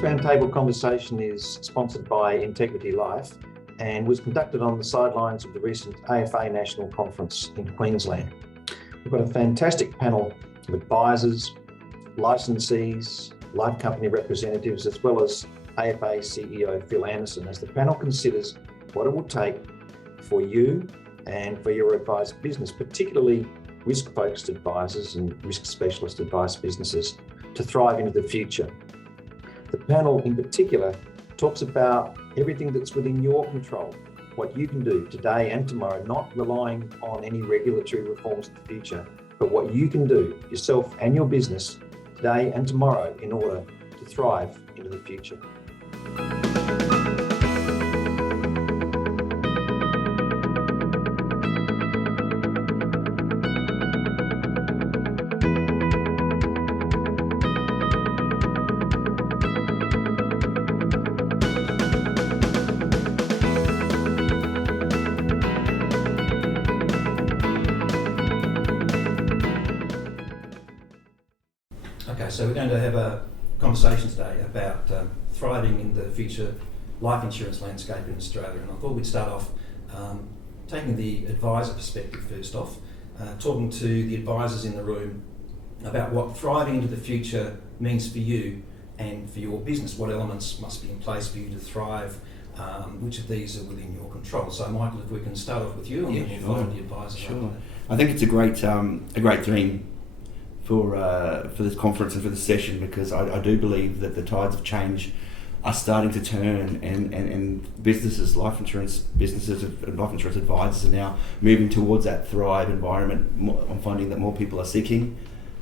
This roundtable conversation is sponsored by Integrity Life and was conducted on the sidelines of the recent AFA National Conference in Queensland. We've got a fantastic panel of advisors, licensees, life company representatives, as well as AFA CEO Phil Anderson, as the panel considers what it will take for you and for your advice business, particularly risk-focused advisors and risk specialist advice businesses, to thrive into the future. The panel in particular talks about everything that's within your control, what you can do today and tomorrow, not relying on any regulatory reforms in the future, but what you can do yourself and your business today and tomorrow in order to thrive into the future. So we're going to have a conversation today about thriving in the future life insurance landscape in Australia. And I thought we'd start off taking the advisor perspective first off, talking to the advisors in the room about what thriving into the future means for you and for your business. What elements must be in place for you to thrive? Which of these are within your control? So Michael, if we can start off with you and then we'll follow the advisors. Sure. I think it's a great theme for this conference and for this session, because I do believe that the tides of change are starting to turn, and businesses, life insurance businesses and life insurance advisors are now moving towards that thrive environment. I'm finding that more people are seeking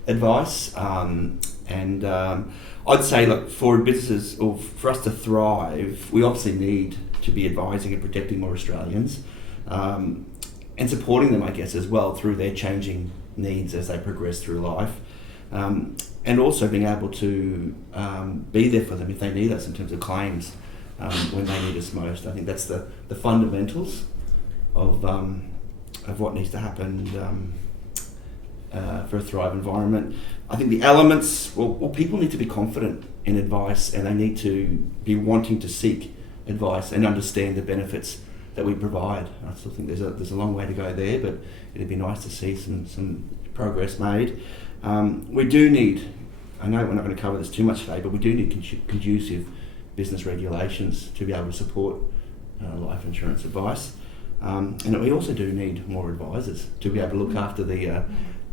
advice, and I'd say, look, for businesses or for us to thrive, we obviously need to be advising and protecting more Australians, and supporting them, I guess, as well through their changing needs as they progress through life, and also being able to be there for them if they need us in terms of claims when they need us most. I think that's the fundamentals of what needs to happen for a thrive environment. I think the elements, well, people need to be confident in advice, and they need to be wanting to seek advice and understand the benefits that we provide. I still think there's a long way to go there, but it'd be nice to see some progress made. We do need, I know we're not going to cover this too much today, but we do need conducive business regulations to be able to support life insurance advice. And we also do need more advisors to be able to look after the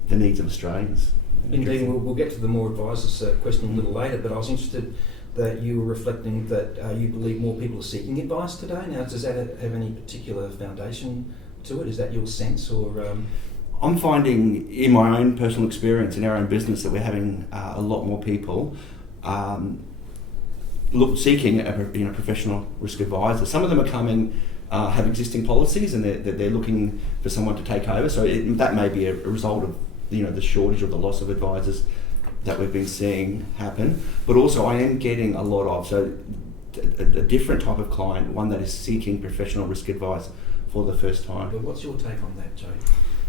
needs of Australians. Indeed, we'll get to the more advisors question a little later, but I was interested that you were reflecting that you believe more people are seeking advice today. Now, does that have any particular foundation to it? Is that your sense, or...? I'm finding in my own personal experience in our own business that we're having a lot more people seeking a professional risk advisor. Some of them are coming, have existing policies, and they're looking for someone to take over. So that may be a result of the shortage or the loss of advisors that we've been seeing happen. But also I am getting a lot of a different type of client, one that is seeking professional risk advice for the first time. But what's your take on that, Jodie?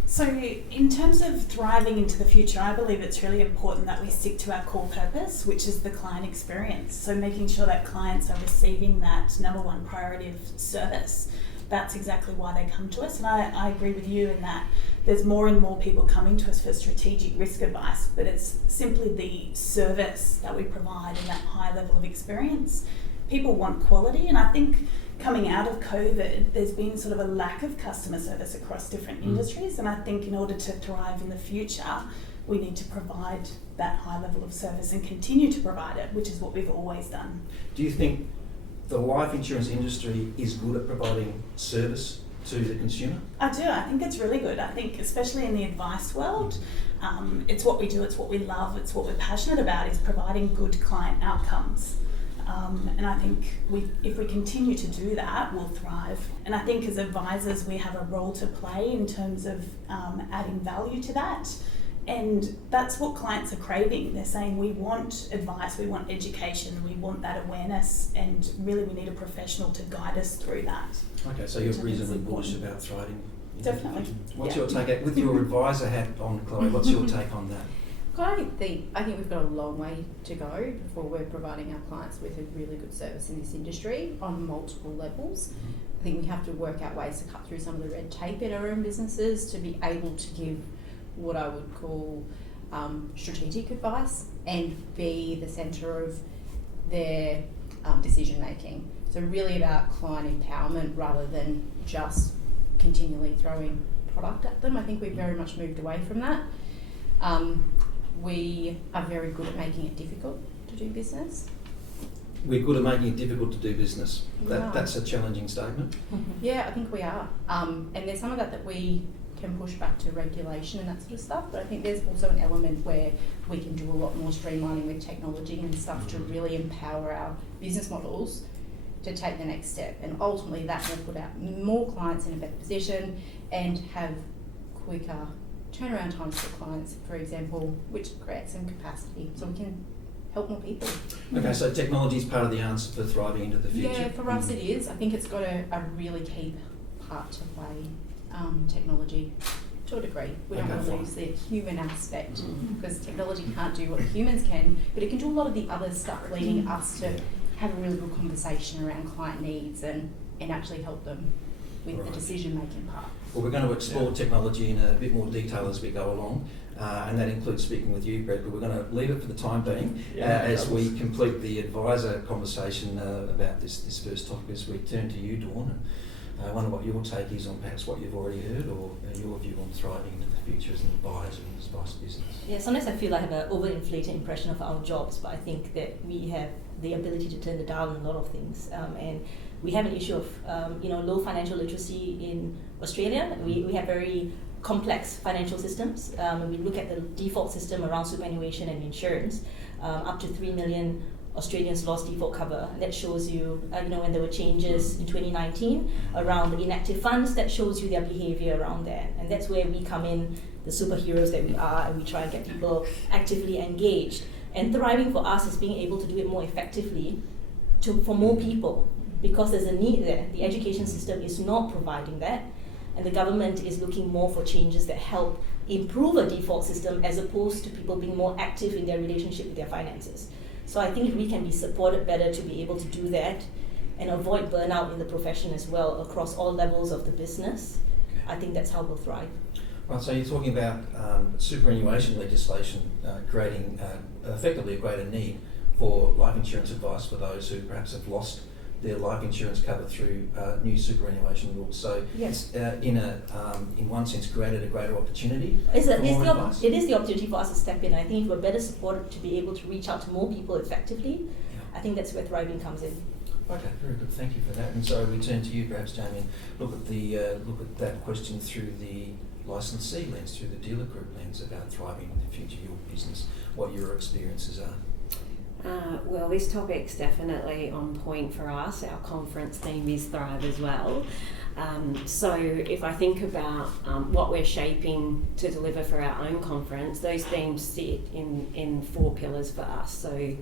So in terms of thriving into the future, I believe it's really important that we stick to our core purpose, which is the client experience. So making sure that clients are receiving that number one priority of service. That's exactly why they come to us. And I agree with you in that there's more and more people coming to us for strategic risk advice, but it's simply the service that we provide and that high level of experience. People want quality, and I think coming out of COVID, there's been sort of a lack of customer service across different industries, and I think in order to thrive in the future, we need to provide that high level of service and continue to provide it, which is what we've always done. Do you think the life insurance industry is good at providing service to the consumer? I do. I think it's really good. I think especially in the advice world, it's what we do, it's what we love, it's what we're passionate about, is providing good client outcomes. And I think if we continue to do that, we'll thrive. And I think as advisors, we have a role to play in terms of adding value to that. And that's what clients are craving. They're saying, we want advice, we want education, we want that awareness, and really we need a professional to guide us through that. Okay, so you're reasonably bullish about thriving. Definitely. What's your take, with your advisor hat on, Chloe, what's your take on that? I think we've got a long way to go before we're providing our clients with a really good service in this industry on multiple levels. I think we have to work out ways to cut through some of the red tape in our own businesses to be able to give what I would call strategic advice and be the centre of their decision making. So really about client empowerment rather than just continually throwing product at them. I think we've very much moved away from that. We are very good at making it difficult to do business. We're good at making it difficult to do business. Yeah. That's a challenging statement. Yeah, I think we are. And there's some of that we can push back to regulation and that sort of stuff, but I think there's also an element where we can do a lot more streamlining with technology and stuff to really empower our business models to take the next step, and ultimately that will put out more clients in a better position and have quicker turnaround times for clients, for example, which creates some capacity so we can help more people. Okay, so technology is part of the answer for thriving into the future. Yeah, for us it is. I think it's got a really key part to play, technology, to a degree. We don't Okay, want to fine. lose the human aspect because technology can't do what humans can, but it can do a lot of the other stuff, leading us to have a really good conversation around client needs and actually help them with the decision-making part. Well, we're going to explore technology in a bit more detail as we go along, and that includes speaking with you, Brett, but we're going to leave it for the time being as we complete the advisor conversation about this first topic. As we turn to you, Dawn, and I wonder what your take is on perhaps what you've already heard or your view on thriving into the future as an advisor in the spice business. Yeah, sometimes I feel I have an overinflated impression of our jobs, but I think that we have the ability to turn the dial on a lot of things. And we have an issue of low financial literacy in Australia. We have very complex financial systems. When we look at the default system around superannuation and insurance, up to 3 million Australians lost default cover. That shows you, when there were changes in 2019 around the inactive funds, that shows you their behavior around that. And that's where we come in, the superheroes that we are, and we try and get people actively engaged. And thriving for us is being able to do it more effectively for more people, because there's a need there. The education system is not providing that, and the government is looking more for changes that help improve a default system as opposed to people being more active in their relationship with their finances. So I think if we can be supported better to be able to do that and avoid burnout in the profession as well across all levels of the business, I think that's how we'll thrive. Right, so you're talking about superannuation legislation creating effectively a greater need for life insurance advice for those who perhaps have lost their life insurance cover through new superannuation rules. So Yes. in one sense, created a greater opportunity It for more advice. is the opportunity for us to step in. I think if we're better supported to be able to reach out to more people effectively, I think that's where thriving comes in. Okay, very good. Thank you for that. And so we turn to you, perhaps, Jamie. Look at that question through the licensee lens, through the dealer group lens, about thriving in the future, your business, what your experiences are. Well, this topic's definitely on point for us. Our conference theme is Thrive as well. So if I think about what we're shaping to deliver for our own conference, those themes sit in 4 pillars for us. So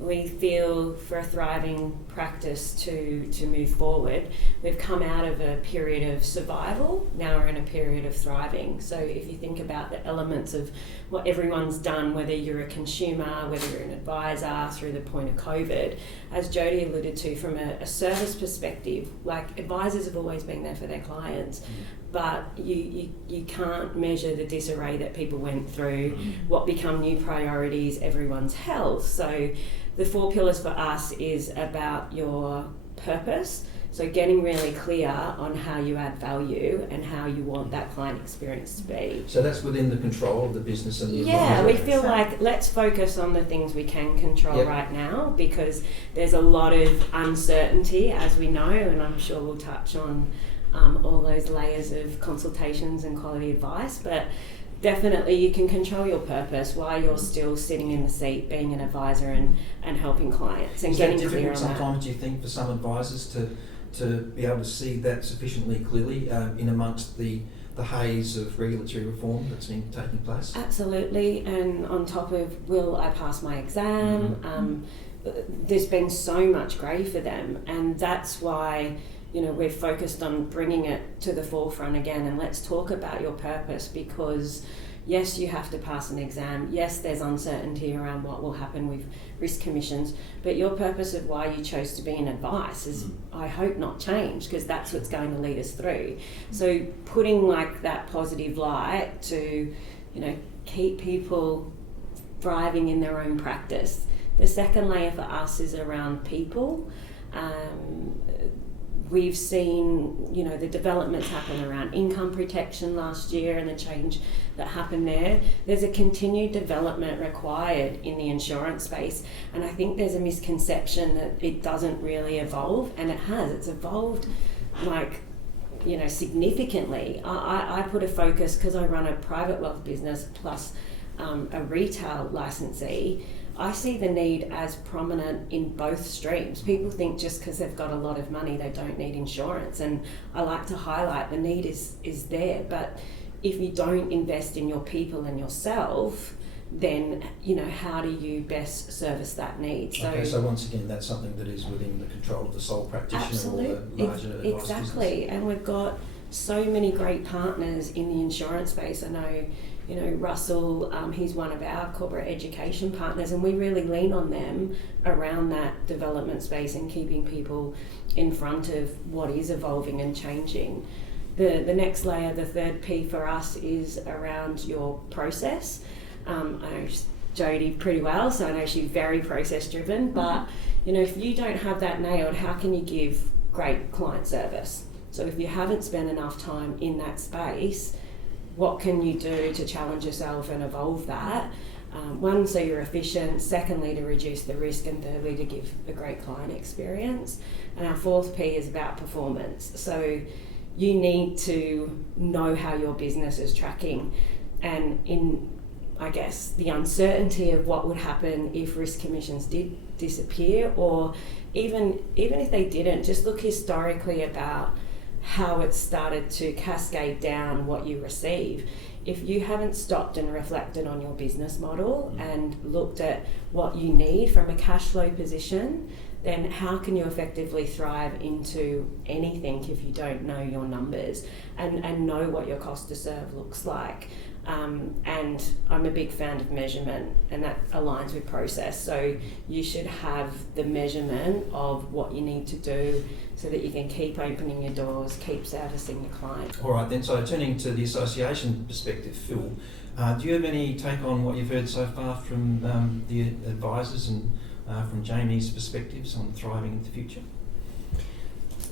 we feel for a thriving practice to move forward, we've come out of a period of survival, now we're in a period of thriving. So if you think about the elements of what everyone's done, whether you're a consumer, whether you're an advisor through the point of COVID, as Jodie alluded to, from a service perspective, like advisors have always been there for their clients, but you can't measure the disarray that people went through, what become new priorities, everyone's health. So the 4 pillars for us is about your purpose. So getting really clear on how you add value and how you want that client experience to be. So that's within the control of the business and the Yeah, advisor. we feel like let's focus on the things we can control right now, because there's a lot of uncertainty, as we know, and I'm sure we'll touch on all those layers of consultations and quality advice, but definitely you can control your purpose while you're still sitting in the seat being an advisor and helping clients and Is that getting clear difficult on that. sometimes, do you think, for some advisors to be able to see that sufficiently clearly in amongst the haze of regulatory reform that's been taking place? Absolutely, and on top of will I pass my exam, there's been so much grey for them, and that's why we're focused on bringing it to the forefront again, and let's talk about your purpose, because yes, you have to pass an exam. Yes, there's uncertainty around what will happen with risk commissions, but your purpose of why you chose to be in advice is, I hope, not changed, because that's what's going to lead us through. So putting like that positive light to, keep people thriving in their own practice. The second layer for us is around people. We've seen, the developments happen around income protection last year and the change that happened there. There's a continued development required in the insurance space, and I think there's a misconception that it doesn't really evolve, and it has. It's evolved significantly. I put a focus, because I run a private wealth business plus a retail licensee. I see the need as prominent in both streams. People think just because they've got a lot of money they don't need insurance, and I like to highlight the need is there, but if you don't invest in your people and yourself, then how do you best service that need? So once again, that's something that is within the control of the sole practitioner or the larger advice exactly business. And we've got so many great partners in the insurance space. I know Russell, he's one of our corporate education partners, and we really lean on them around that development space and keeping people in front of what is evolving and changing. The next layer, the third P for us, is around your process. I know Jodie pretty well, so I know she's very process driven, but if you don't have that nailed, how can you give great client service? So if you haven't spent enough time in that space, what can you do to challenge yourself and evolve that? One, so you're efficient. Secondly, to reduce the risk. And thirdly, to give a great client experience. And our fourth P is about performance. So you need to know how your business is tracking. And in, I guess, the uncertainty of what would happen if risk commissions did disappear, or even if they didn't, just look historically about how it started to cascade down what you receive. If you haven't stopped and reflected on your business model and looked at what you need from a cash flow position, then how can you effectively thrive into anything if you don't know your numbers and know what your cost to serve looks like? And I'm a big fan of measurement, and that aligns with process. So you should have the measurement of what you need to do so that you can keep opening your doors, keep servicing your client. All right then, so turning to the association perspective, Phil, do you have any take on what you've heard so far from the advisors and from Jamie's perspectives on thriving in the future?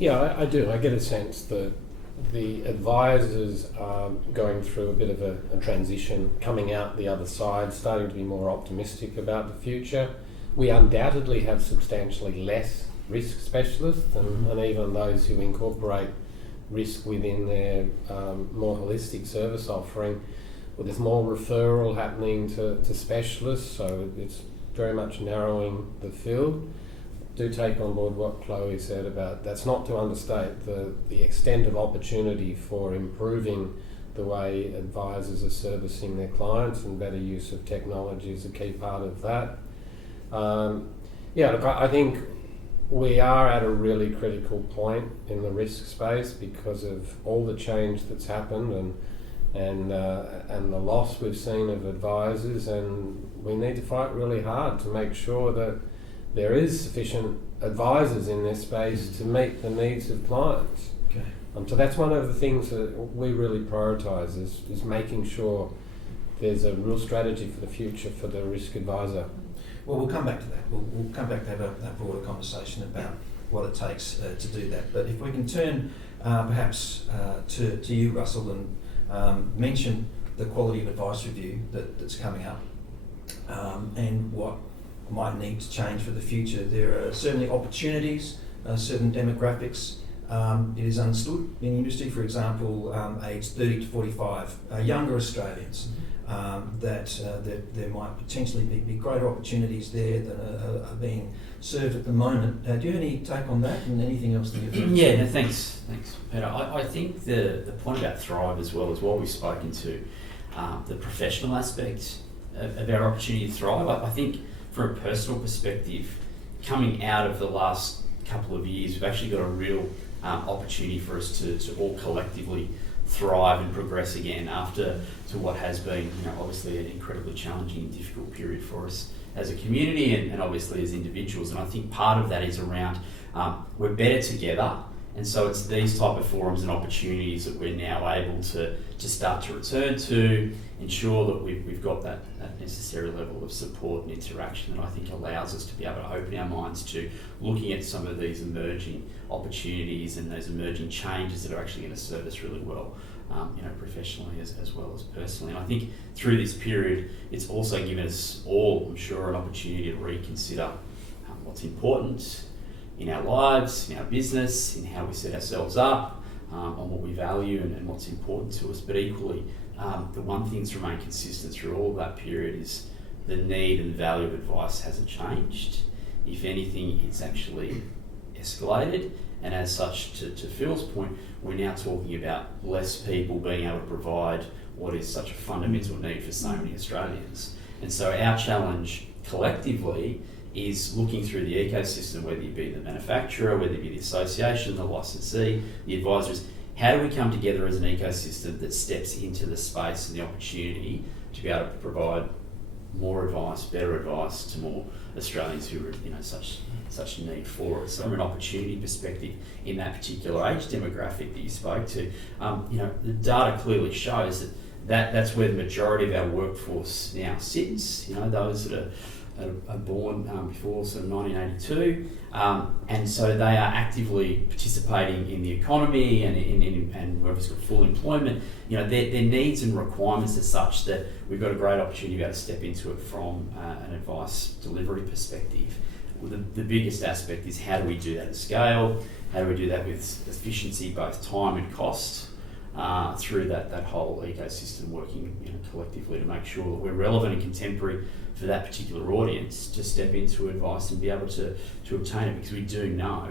Yeah, I do. I get a sense that the advisors are going through a bit of a transition, coming out the other side, starting to be more optimistic about the future. We undoubtedly have substantially less risk specialists and even those who incorporate risk within their more holistic service offering. Well, there's more referral happening to specialists, so it's very much narrowing the field. Do take on board what Chloe said about that's not to understate the extent of opportunity for improving the way advisors are servicing their clients, and better use of technology is a key part of that. Look, I think we are at a really critical point in the risk space because of all the change that's happened and the loss we've seen of advisors, and we need to fight really hard to make sure that there is sufficient advisors in this space to meet the needs of clients. Okay. So that's one of the things that we really prioritise is making sure there's a real strategy for the future for the risk advisor. Well, we'll come back to that. We'll come back to have a broader conversation about what it takes to do that. But if we can turn perhaps to you, Russell, and mention the Quality of Advice Review that's coming up and what might need to change for the future. There are certainly opportunities, certain demographics. It is understood in the industry, for example, aged 30 to 45, younger Australians, that there might potentially be greater opportunities there that are being served at the moment. Do you have any take on that and anything else that you've heard? Yeah, no, thanks, Peter. I think the point about Thrive as well as what we've spoken to, the professional aspect of our opportunity to thrive. I think from a personal perspective, coming out of the last couple of years, we've actually got a real opportunity for us to all collectively thrive and progress again after to what has been, obviously an incredibly challenging and difficult period for us as a community and obviously as individuals. And I think part of that is around we're better together. And so it's these type of forums and opportunities that we're now able to start to return to, ensure that we've got that necessary level of support and interaction that I think allows us to be able to open our minds to looking at some of these emerging opportunities and those emerging changes that are actually going to serve us really well, professionally as well as personally. And I think through this period, it's also given us all, I'm sure, an opportunity to reconsider what's important in our lives, in our business, in how we set ourselves up, on what we value and what's important to us. But equally, the one thing that's remained consistent through all of that period is the need and value of advice hasn't changed. If anything, it's actually escalated. And as such, to Phil's point, we're now talking about less people being able to provide what is such a fundamental need for so many Australians. And so our challenge collectively is looking through the ecosystem, whether you be the manufacturer, whether you be the association, the licensee, the advisors. How do we come together as an ecosystem that steps into the space and the opportunity to be able to provide more advice, better advice to more Australians who are, such need for it? So from an opportunity perspective, in that particular age demographic that you spoke to, the data clearly shows that's where the majority of our workforce now sits. Those that are born before sort of 1982, and so they are actively participating in the economy and wherever it's got full employment. Their needs and requirements are such that we've got a great opportunity to be able to step into it from an advice delivery perspective. The biggest aspect is how do we do that at scale? How do we do that with efficiency, both time and cost, through that whole ecosystem working collectively to make sure that we're relevant and contemporary for that particular audience to step into advice and be able to obtain it, because we do know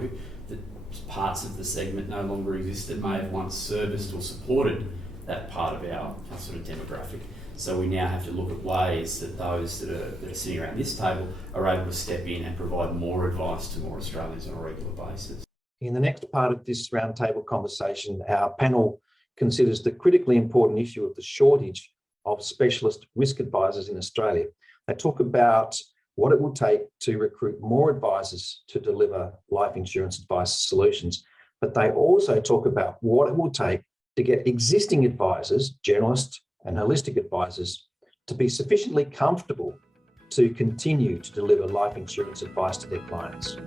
that parts of the segment no longer exist that may have once serviced or supported that part of our sort of demographic. So we now have to look at ways that those that are sitting around this table are able to step in and provide more advice to more Australians on a regular basis. In the next part of this roundtable conversation, our panel considers the critically important issue of the shortage of specialist risk advisors in Australia. They talk about what it will take to recruit more advisors to deliver life insurance advice solutions, but they also talk about what it will take to get existing advisors, generalist and holistic advisors, to be sufficiently comfortable to continue to deliver life insurance advice to their clients.